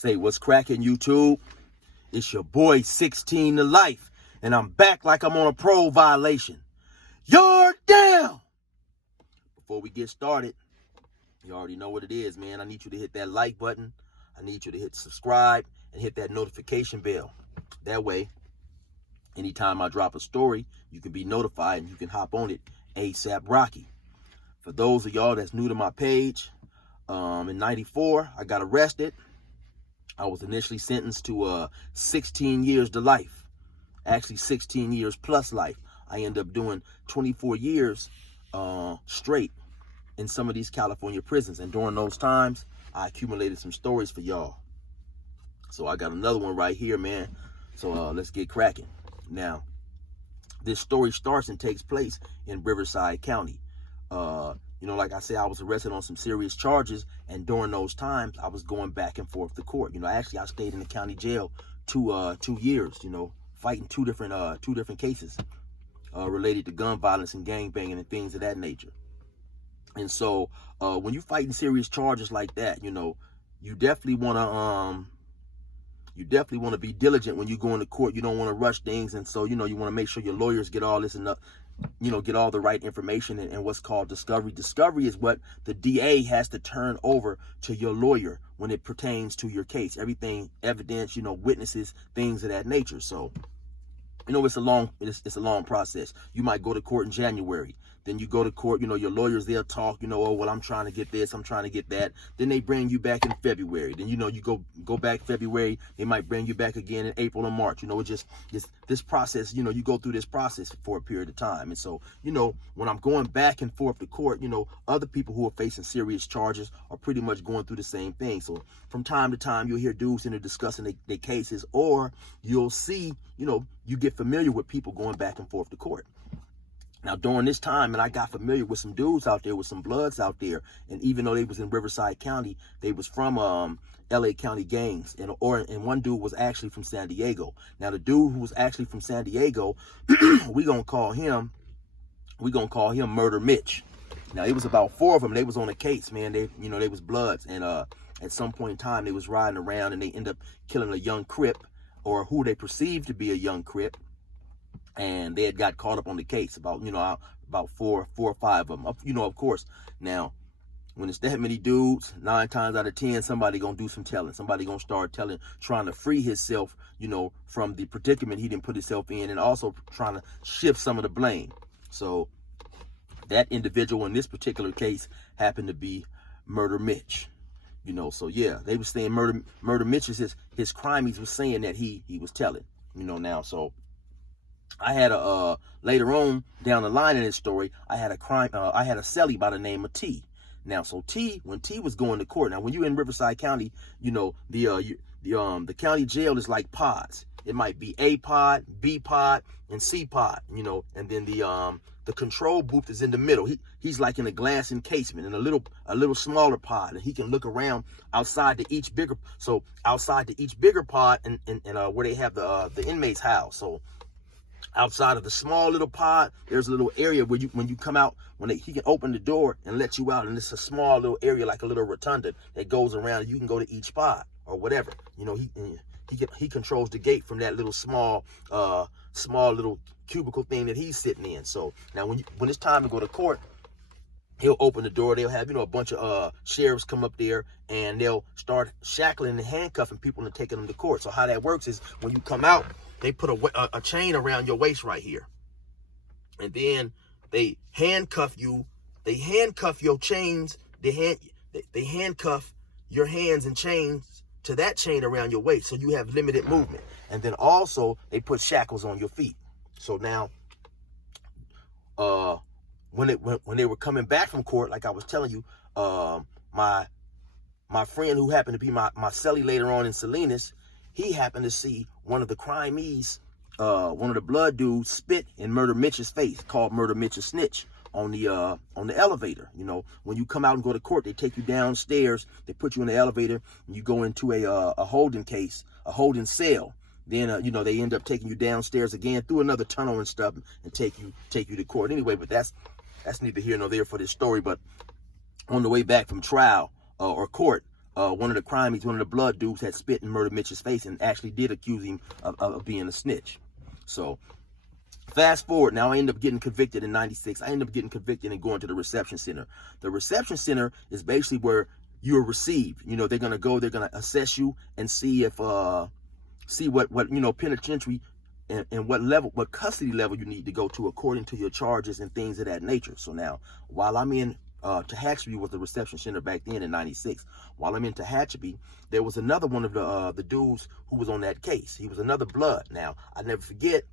Say what's cracking, YouTube? It's your boy 16 to life, and I'm back like I'm on a parole violation. You're down. Before we get started, you already know what it is, man. I need you to hit that like button. I need you to hit subscribe and hit that notification bell. That way, anytime I drop a story, you can be notified and you can hop on it ASAP Rocky. For those of y'all that's new to my page, in 94, I got arrested. I was initially sentenced to 16 years to life. Actually, 16 years plus life. I ended up doing 24 years straight in some of these California prisons. And during those times, I accumulated some stories for y'all. So I got another one right here, man. So let's get cracking. Now, this story starts and takes place in Riverside County. You know, like I said, I was arrested on some serious charges, and during those times, I was going back and forth to court. You know, actually, I stayed in the county jail 2 years. You know, fighting two different cases related to gun violence and gang banging and things of that nature. And so, when you fighting serious charges like that, you know, you definitely want to be diligent when you go into court. You don't want to rush things, and so, you know, you want to make sure your lawyers get all this enough. You know, get all the right information and what's called discovery. Discovery is what the DA has to turn over to your lawyer when it pertains to your case. Everything, evidence, you know, witnesses, things of that nature. So, you know, it's a long process. You might go to court in January. Then you go to court, you know, your lawyers, they'll talk, you know, oh, well, I'm trying to get this, I'm trying to get that. Then they bring you back in February. Then, you know, you go back February, they might bring you back again in April or March. You know, it's this process, you know, you go through this process for a period of time. And so, you know, when I'm going back and forth to court, you know, other people who are facing serious charges are pretty much going through the same thing. So from time to time, you'll hear dudes in there discussing their cases, or you'll see, you know, you get familiar with people going back and forth to court. Now, during this time, and I got familiar with some dudes out there, with some bloods out there, and even though they was in Riverside County, they was from LA County gangs, and one dude was actually from San Diego. Now, the dude who was actually from San Diego, we gonna call him Murder Mitch. Now, it was about 4 of them. They was on a case, man. They was bloods, and at some point in time, they was riding around, and they end up killing a young Crip, or who they perceived to be a young Crip. And they had got caught up on the case, about 4 or 5 of them. You know, of course, now, when it's that many dudes, 9 times out of 10, somebody gonna do some telling. Somebody gonna start telling, trying to free himself, you know, from the predicament he didn't put himself in, and also trying to shift some of the blame. So that individual in this particular case happened to be Murder Mitch. You know, so yeah, they were saying Murder Mitch is his crime. He was saying that he was telling. You know, now, so I had later on down the line in this story, I had a cellie by the name of T. Now, so when T was going to court, now when you're in Riverside County, you know, the county jail is like pods. It might be A pod, B pod, and C pod, you know, and then the control booth is in the middle. He's like in a glass encasement in a little smaller pod, and he can look around outside to each bigger pod and where they have the inmates housed. So outside of the small little pod, there's a little area where when you come out, he can open the door and let you out, and it's a small little area, like a little rotunda that goes around, and you can go to each pod or whatever. You know, he controls the gate from that little small little cubicle thing that he's sitting in. So now when it's time to go to court, he'll open the door. They'll have, you know, a bunch of sheriffs come up there, and they'll start shackling and handcuffing people and taking them to court. So how that works is, when you come out, they put a chain around your waist right here, and then they handcuff you. They handcuff your chains. They handcuff your hands and chains to that chain around your waist, so you have limited movement. And then also they put shackles on your feet. So now, when they were coming back from court, like I was telling you, my friend, who happened to be my cellie later on in Salinas, he happened to see one of the crimees, one of the blood dudes, spit in Murder Mitch's face, called Murder Mitch's Snitch, on the elevator. You know, when you come out and go to court, they take you downstairs, they put you in the elevator, and you go into a holding case, a holding cell. Then, you know, they end up taking you downstairs again through another tunnel and stuff, and take you to court. Anyway, but that's neither here nor there for this story. But on the way back from trial or court, one of the crimies, one of the blood dudes had spit in Murder Mitch's face and actually did accuse him of being a snitch. So fast forward, now I end up getting convicted in 96. I end up getting convicted and going to the reception center. The reception center is basically where you're received. You know, they're going to go, they're going to assess you and see if, see what penitentiary and what custody level you need to go to according to your charges and things of that nature. So now, while I'm in Tehachapi was the reception center back then in 96. While I'm in Tehachapi, there was another one of the dudes who was on that case. He was another blood. Now, I never forget,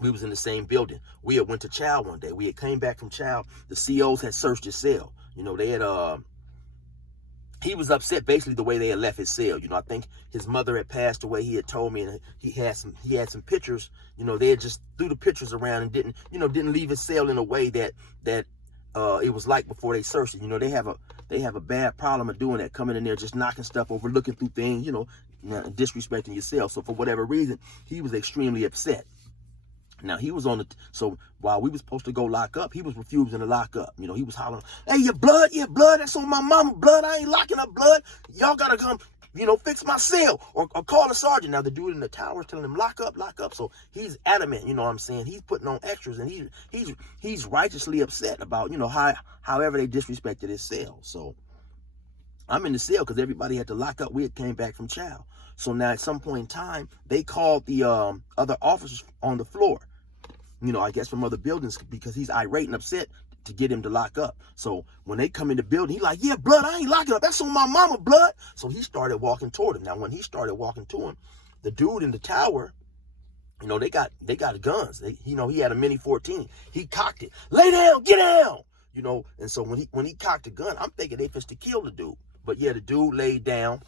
we was in the same building. We had went to Chow one day. We had came back from Chow. The COs had searched his cell. You know, they had, he was upset basically the way they had left his cell. You know, I think his mother had passed away. He had told me, and he had some pictures. You know, they had just threw the pictures around and didn't leave his cell in a way that it was like before they searched it. You know, they have a bad problem of doing that, coming in there just knocking stuff over, looking through things, you know, disrespecting yourself. So for whatever reason, he was extremely upset. Now he was on so while we was supposed to go lock up, he was refusing to lock up. You know, he was hollering, "Hey, your blood, that's on my mama blood. I ain't locking up blood. Y'all gotta come, you know, fix my cell or call a sergeant." Now the dude in the tower is telling him, lock up. So he's adamant, you know what I'm saying? He's putting on extras and he's righteously upset about, you know, however they disrespected his cell. So I'm in the cell because everybody had to lock up. We had came back from Chow. So now at some point in time, they called the other officers on the floor, you know, I guess from other buildings, because he's irate and upset, to get him to lock up. So when they come in the building, he like, "Yeah, blood, I ain't locking up. That's on my mama blood." So he started walking toward him. Now, when he started walking to him, the dude in the tower, you know, they got guns. You know, he had a Mini 14. He cocked it. "Lay down, get down." You know, and so when he cocked the gun, I'm thinking they supposed to kill the dude. But yeah, the dude laid down.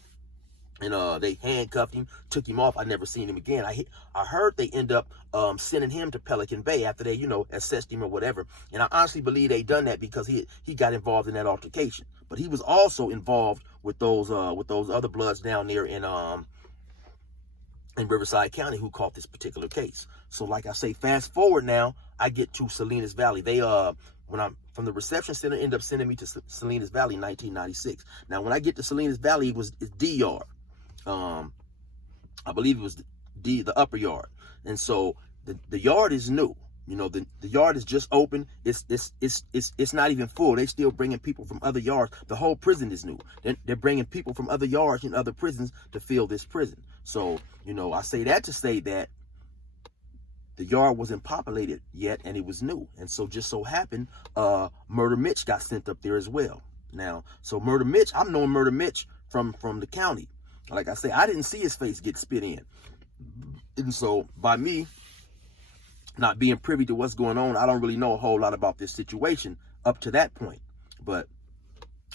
And they handcuffed him, took him off. I never seen him again. I heard they end up sending him to Pelican Bay after they, you know, assessed him or whatever. And I honestly believe they done that because he got involved in that altercation. But he was also involved with those other bloods down there in Riverside County who caught this particular case. So like I say, fast forward now, I get to Salinas Valley. They when I'm from the reception center, end up sending me to Salinas Valley in 1996. Now when I get to Salinas Valley, it's D yard. I believe it was the upper yard. And so the yard is new. You know, the yard is just open. It's not even full. They still bringing people from other yards. The whole prison is new. They're bringing people from other yards and other prisons to fill this prison. So, you know, I say that to say that the yard wasn't populated yet and it was new. And so just so happened, Murder Mitch got sent up there as well. Now, so Murder Mitch, I'm knowing Murder Mitch from the county. Like I say, I didn't see his face get spit in. And so by me not being privy to what's going on, I don't really know a whole lot about this situation up to that point. But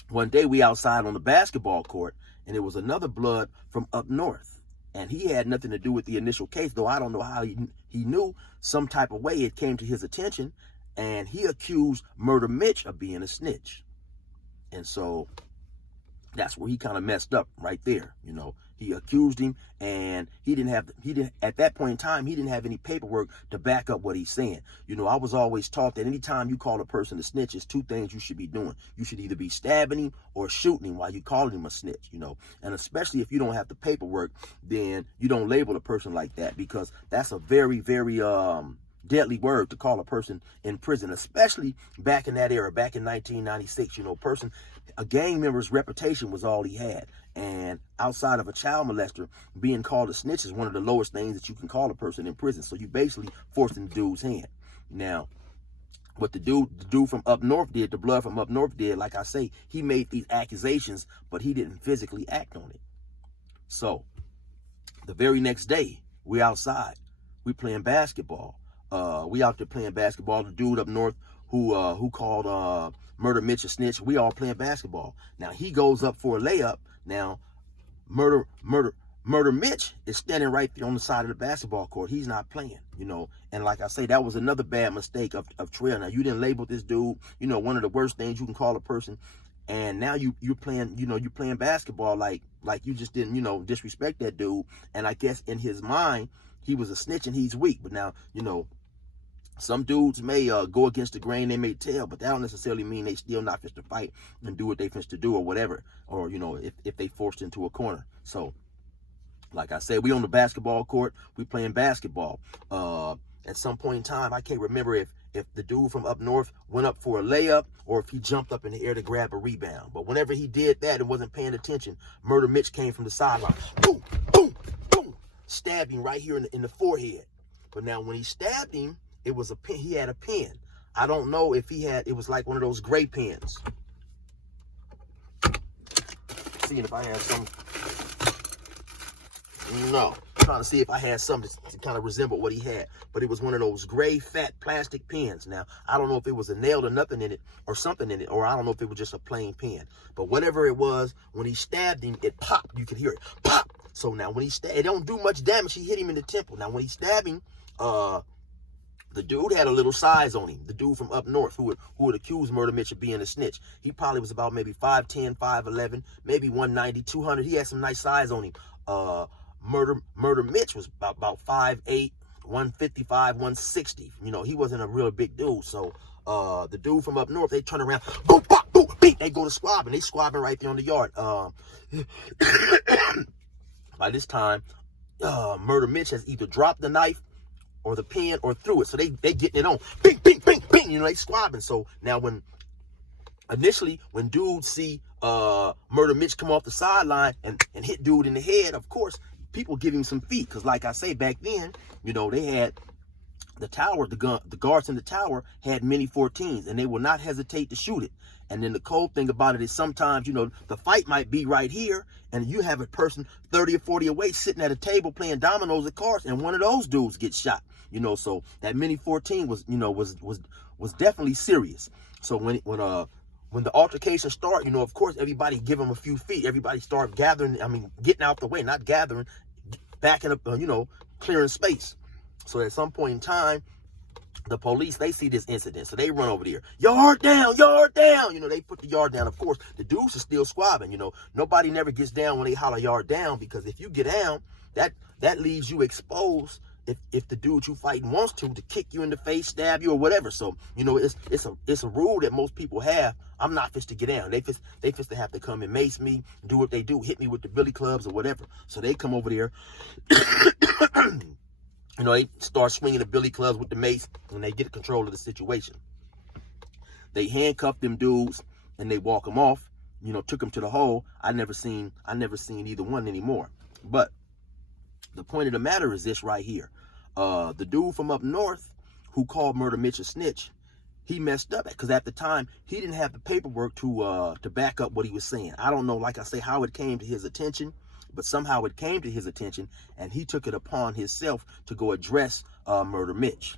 one day we outside on the basketball court and it was another blood from up north. And he had nothing to do with the initial case, though I don't know how he knew. Some type of way it came to his attention and he accused Murder Mitch of being a snitch. And so that's where he kind of messed up right there. You know, he accused him and he didn't at that point in time, he didn't have any paperwork to back up what he's saying. You know, I was always taught that anytime you call a person a snitch, it's two things you should be doing. You should either be stabbing him or shooting him while you calling him a snitch, you know, and especially if you don't have the paperwork, then you don't label a person like that, because that's a very, very, deadly word to call a person in prison, especially back in that era, back in 1996. You know, a gang member's reputation was all he had. And outside of a child molester, being called a snitch is one of the lowest things that you can call a person in prison. So you basically forcing the dude's hand. Now, what the dude from up north did, the blood from up north did, like I say, he made these accusations, but he didn't physically act on it. So the very next day, we outside, we playing basketball. We out there playing basketball. The dude up north who called Murder Mitch a snitch, we all playing basketball. Now he goes up for a layup. Now Murder Mitch is standing right there on the side of the basketball court. He's not playing, you know. And like I say, that was another bad mistake of Trail. Now you didn't label this dude, you know, one of the worst things you can call a person. And now you're playing, you know, you're playing basketball like you just didn't, you know, disrespect that dude. And I guess in his mind, he was a snitch and he's weak. But now, you know, Some dudes may go against the grain, they may tell, but that don't necessarily mean they still not fit to fight and do what they fit to do or whatever, or, you know, if they forced into a corner. So, like I said, we on the basketball court, we playing basketball. At some point in time, I can't remember if the dude from up north went up for a layup or if he jumped up in the air to grab a rebound. But whenever he did that and wasn't paying attention, Murder Mitch came from the sideline, boom, boom, boom, stabbed him right here in the forehead. But now when he stabbed him, it was a pen. He had a pen. I don't know if it was like one of those gray pens. Seeing if I had some. No, trying to see if I had something to kind of resemble what he had. But it was one of those gray, fat plastic pens. Now, I don't know if it was a nail or nothing in it or something in it, or I don't know if it was just a plain pen. But whatever it was, when he stabbed him, it popped. You could hear it pop. So now when he stabbed, it don't do much damage. He hit him in the temple. Now when he stabbed him, the dude had a little size on him. The dude from up north who would accuse Murder Mitch of being a snitch. He probably was about maybe 5'10", 5'11", maybe 190, 200. He had some nice size on him. Murder Mitch was about 5'8", 155, 160. You know, he wasn't a real big dude. So the dude from up north, they turn around, boom, pop, boom, beat. They go to squabbing. They squabbing right there on the yard. By this time, Murder Mitch has either dropped the knife or the pen or threw it. So they getting it on. Bing, bing, bing, bing. You know, they squabbing. So now initially when dudes see Murder Mitch come off the sideline and hit dude in the head, of course, people give him some feet. Because like I say, back then, you know, they had the tower, the guards in the tower had mini 14s, and they will not hesitate to shoot it. And then the cold thing about it is sometimes, you know, the fight might be right here, and you have a person 30 or 40 away sitting at a table playing dominoes or cards, and one of those dudes gets shot. You know, so that mini 14 was, you know, was definitely serious. So when the altercation start, you know, of course, everybody give them a few feet. Everybody start gathering. I mean, getting out the way, not gathering, backing up, you know, clearing space. So at some point in time, the police, they see this incident. So they run over there. Yard down, yard down. You know, they put the yard down. Of course, the dudes are still squabbing. You know, nobody never gets down when they holler yard down, because if you get down, that leaves you exposed if the dude you fighting wants to kick you in the face, stab you, or whatever. So, you know, it's a rule that most people have. I'm not fit to get down. They fit to have to come and mace me, do what they do, hit me with the billy clubs or whatever. So they come over there. You know, they start swinging the billy clubs with the mace, and they get control of the situation. They handcuff them dudes and they walk them off. You know, took them to the hole. I never seen either one anymore. But the point of the matter is this right here. The dude from up north who called Murder Mitch a snitch, he messed up because at the time he didn't have the paperwork to back up what he was saying. I don't know, like I say, how it came to his attention, but somehow it came to his attention, and he took it upon himself to go address Murder Mitch.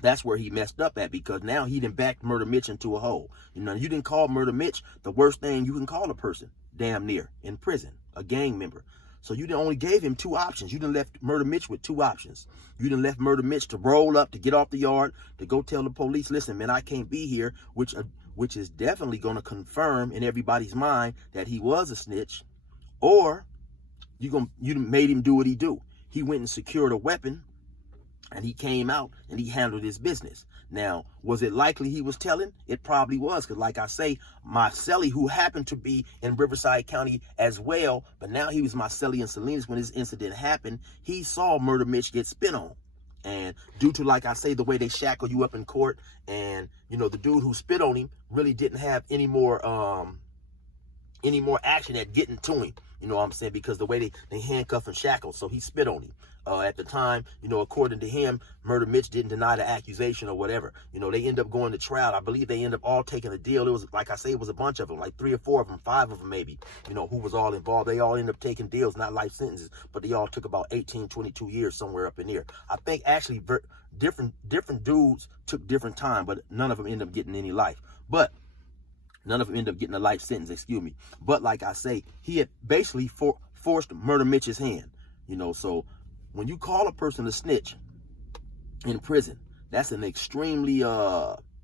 That's where he messed up at, because now he done backed Murder Mitch into a hole. You know, you didn't call Murder Mitch the worst thing you can call a person, damn near, in prison, a gang member. So you only gave him two options. You done left Murder Mitch with two options. You done left Murder Mitch to roll up, to get off the yard, to go tell the police, listen, man, I can't be here, which is definitely going to confirm in everybody's mind that he was a snitch. Or you made him do what he do. He went and secured a weapon, and he came out and he handled his business. Now, was it likely he was telling? It probably was, because like I say, my cellie, who happened to be in Riverside County as well, but now he was my cellie in Salinas when this incident happened, he saw Murder Mitch get spit on. And due to, like I say, the way they shackle you up in court, and, you know, the dude who spit on him really didn't have any more action at getting to him. You know what I'm saying? Because the way they handcuff and shackle, so he spit on him. At the time, you know, according to him, Murder Mitch didn't deny the accusation or whatever. You know, they end up going to trial. I believe they end up all taking a deal. It was, like I say, it was a bunch of them, like 3 or 4 of them, 5 of them maybe, you know, who was all involved. They all ended up taking deals, not life sentences, but they all took about 18, 22 years somewhere up in there. I think actually different dudes took different time, but none of them ended up getting any life. But none of them ended up getting a life sentence, excuse me. But like I say, he had basically forced Murder Mitch's hand, you know. So when you call a person a snitch in prison, that's an extremely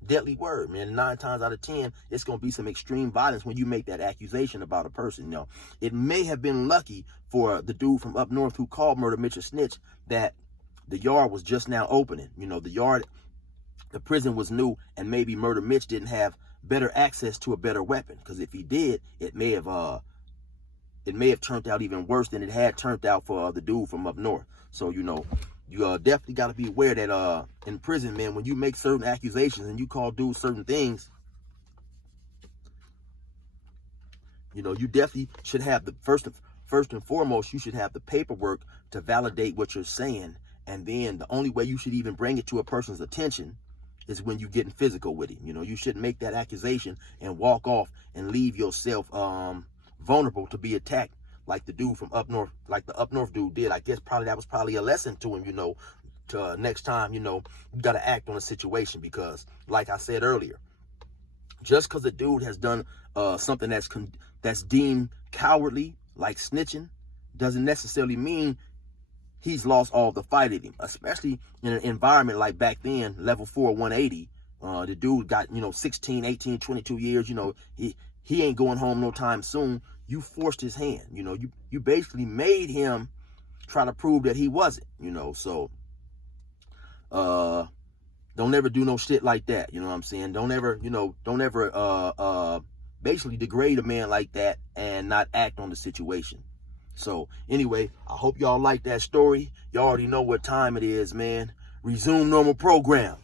deadly word, man. 9 times out of 10, it's going to be some extreme violence when you make that accusation about a person. You know, it may have been lucky for the dude from up north who called Murder Mitch a snitch that the yard was just now opening. You know, the yard the prison was new, and maybe Murder Mitch didn't have better access to a better weapon. Because if he did, it may have turned out even worse than it had turned out for the dude from up north. So, you know, you definitely got to be aware that in prison, man, when you make certain accusations and you call dudes certain things, you know, you definitely should have the first and foremost, you should have the paperwork to validate what you're saying. And then the only way you should even bring it to a person's attention is when you're getting physical with him. You know, you shouldn't make that accusation and walk off and leave yourself vulnerable to be attacked like the dude from up north, like the up north dude did. I guess that was probably a lesson to him, you know, to next time, you know, you got to act on a situation. Because like I said earlier, just because a dude has done something that's deemed cowardly, like snitching, doesn't necessarily mean he's lost all the fight in him, especially in an environment like back then, level 4, 180. The dude got, you know, 16, 18, 22 years. You know, he ain't going home no time soon. You forced his hand. You know, you basically made him try to prove that he wasn't, you know. So don't ever do no shit like that. You know what I'm saying? Don't ever basically degrade a man like that and not act on the situation. So anyway, I hope y'all like that story. Y'all already know what time it is, man. Resume normal program.